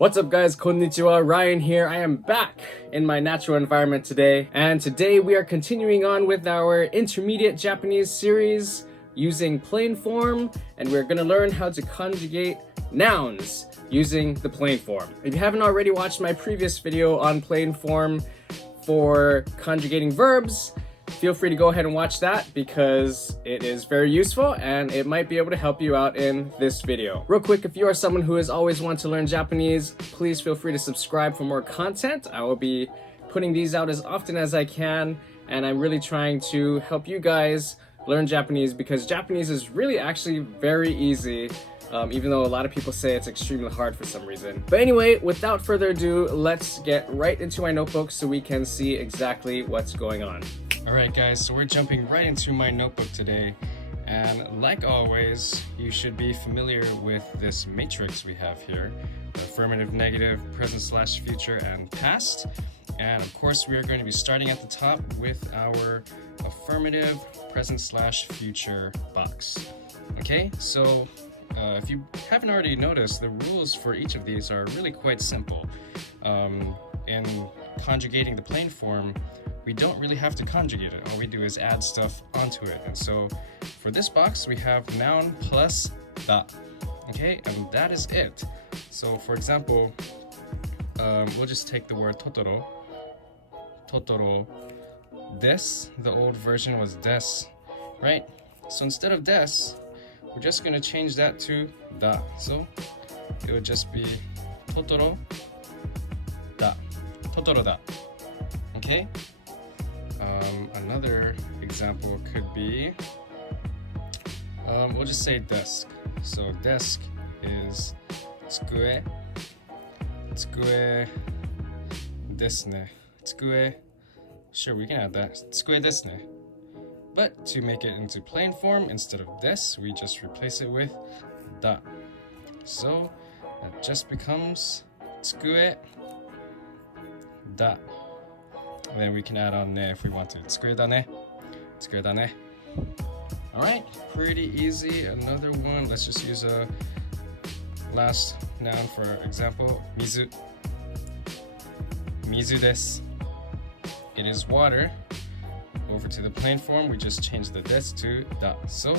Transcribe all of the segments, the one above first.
What's up guys, konnichiwa, Ryan here. I am back in my natural environment today, and today we are continuing on with our intermediate Japanese series using plain form, and we're gonna learn how to conjugate nouns using the plain form. If you haven't already watched my previous video on plain form for conjugating verbs, feel free to go ahead and watch that because it is very useful and it might be able to help you out in this video. Real quick, if you are someone who has always wanted to learn Japanese, please feel free to subscribe for more content. I will be putting these out as often as I can, and I'm really trying to help you guys learn Japanese because Japanese is really actually very easy. Even though a lot of people say it's extremely hard for some reason. But anyway, without further ado, let's get right into my notebook so we can see exactly what's going on. Alright guys, so we're jumping right into my notebook today. And like always, you should be familiar with this matrix we have here. Affirmative, negative, present/future, and past. And of course, we are going to be starting at the top with our affirmative, present/future box. Okay, so if you haven't already noticed, the rules for each of these are really quite simple. In conjugating the plain form, we don't really have to conjugate it. All we do is add stuff onto it. And so for this box, we have noun plus da. Okay, and that is it. So for example, we'll just take the word totoro. Totoro des. The old version was des, right? So instead of des, we're just going to change that to da. So it would just be totoro da. Totoro da. Okay? Another example could be, we'll just say desk. So desk is tsukue. Tsukue desu ne. Tsukue. Sure, we can add that. Tsukue desu ne. But to make it into plain form, instead of des, we just replace it with da. So that just becomes tsukue da. And then we can add on ne if we want to. Tsukue da ne. Tsukue da ne. Alright, pretty easy. Another one, let's just use a last noun for example. Mizu. Mizu desu. It is water. Over to the plain form, we just change the des to da. So,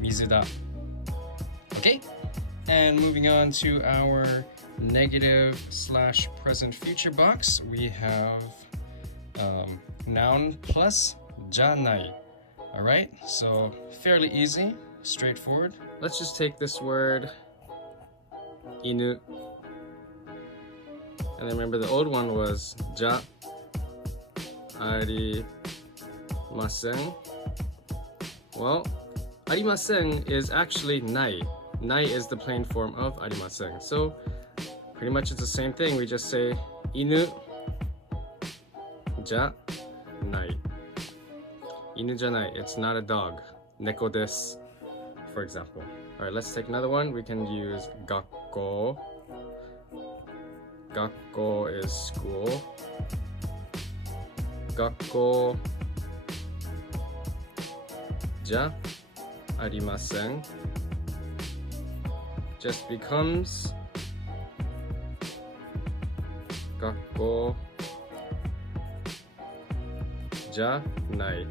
mizu da. Okay? And moving on to our negative/present future box, we have noun plus janai. Alright? So, fairly easy, straightforward. Let's just take this word, inu. And then remember the old one was ja. Arimasen. Well, arimasen is actually nai. Nai is the plain form of arimasen. So pretty much it's the same thing. We just say inu ja nai. Inu janai. It's not a dog. Neko desu, for example. Alright, let's take another one. We can use gakko. Gakko is school. Gakko ja arimasen just becomes gakko ja nai.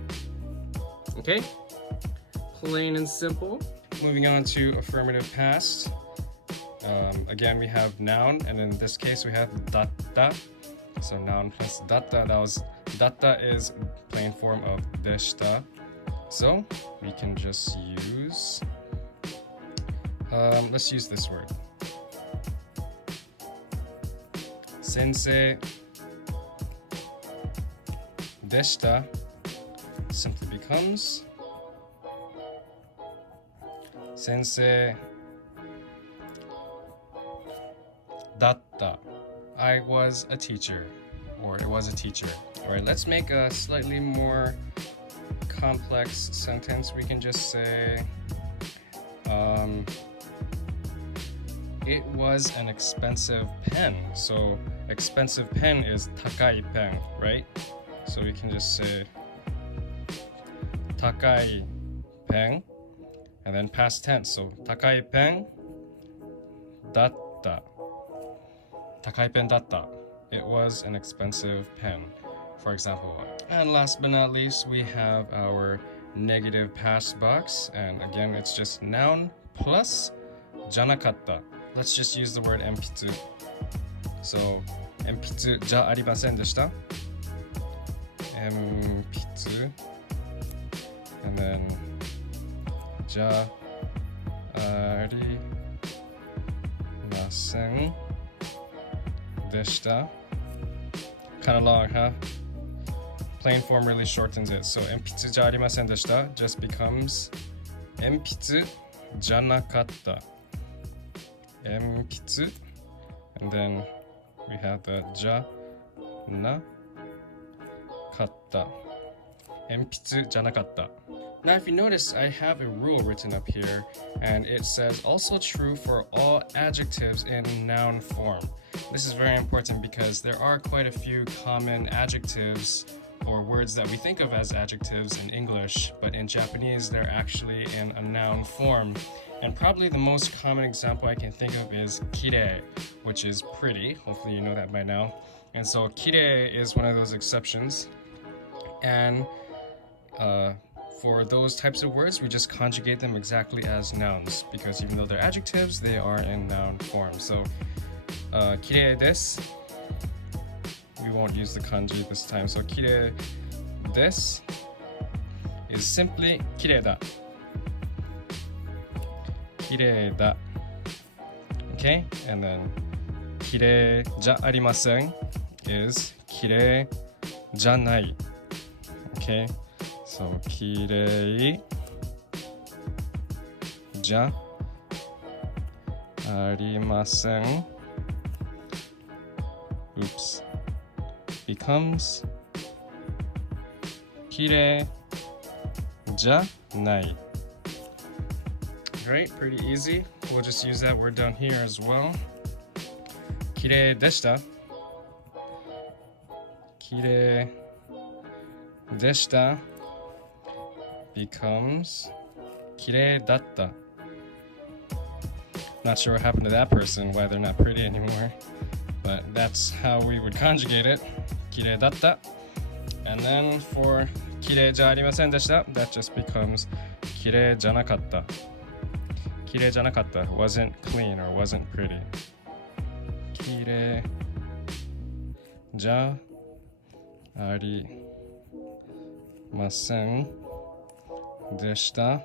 Okay? Plain and simple. Moving on to affirmative past. Again, we have noun, and in this case we have datta. So noun plus datta, datta is plain form of deshita. So we can just use, let's use this word. Sensei deshita simply becomes sensei datta. I was a teacher, or it was a teacher. All right, let's make a slightly more complex sentence. We can just say, it was an expensive pen. So expensive pen is takai pen, right? So we can just say takai pen, and then past tense. So takai pen だった。高いペンだった。It was an expensive pen, for example. And last but not least, we have our negative past box. And again, it's just noun plus じゃなかった. Let's just use the word 鉛筆. So, 鉛筆じゃありませんでした。鉛筆 and then じゃありませんでした。Kind of long, huh? Plain form really shortens it. So 鉛筆じゃありませんでした just becomes 鉛筆じゃなかった。鉛筆 and then we have the じゃなかった。鉛筆じゃなかった。Now, if you notice, I have a rule written up here, and it says also true for all adjectives in noun form. This is very important because there are quite a few common adjectives or words that we think of as adjectives in English, but in Japanese, they're actually in a noun form. And probably the most common example I can think of is kirei, which is pretty. Hopefully you know that by now. And so kirei is one of those exceptions. And for those types of words, we just conjugate them exactly as nouns because even though they're adjectives, they are in noun form. So, kirei desu. We won't use the kanji this time. So, kirei desu is simply kirei da. Kirei da. Okay? And then, kirei ja arimasen is kirei janai. Okay? So, きれいじゃありません Oops. Becomes きれいじゃない Right? Pretty easy. We'll just use that word down here as well. きれいでした。きれいでした。becomes きれいだった Not sure what happened to that person, why they're not pretty anymore, but that's how we would conjugate it. きれいだった And then for きれいじゃありませんでした that just becomes きれいじゃなかったきれいじゃなかった wasn't clean or wasn't pretty きれいじゃありませんでした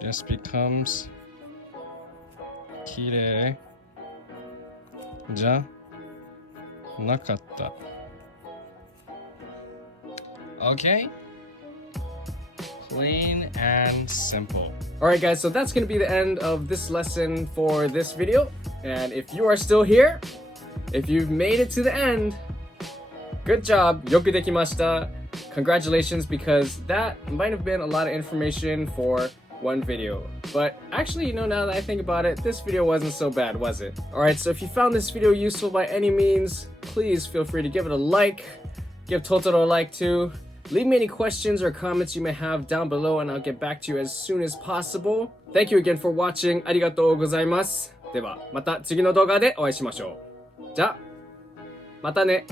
just becomes きれいじゃなかった Okay? Plain and simple. Alright guys, so that's going to be the end of this lesson for this video. And if you are still here, if you've made it to the end, good job, yoku dekimashita. Congratulations, because that might have been a lot of information for one video. But actually, now that I think about it, this video wasn't so bad, was it? Alright, so if you found this video useful by any means, please feel free to give it a like, give Totoro a like too. Leave me any questions or comments you may have down below and I'll get back to you as soon as possible. Thank you again for watching. ありがとうございます。では、また次の動画でお会いしましょう。じゃあ、またね。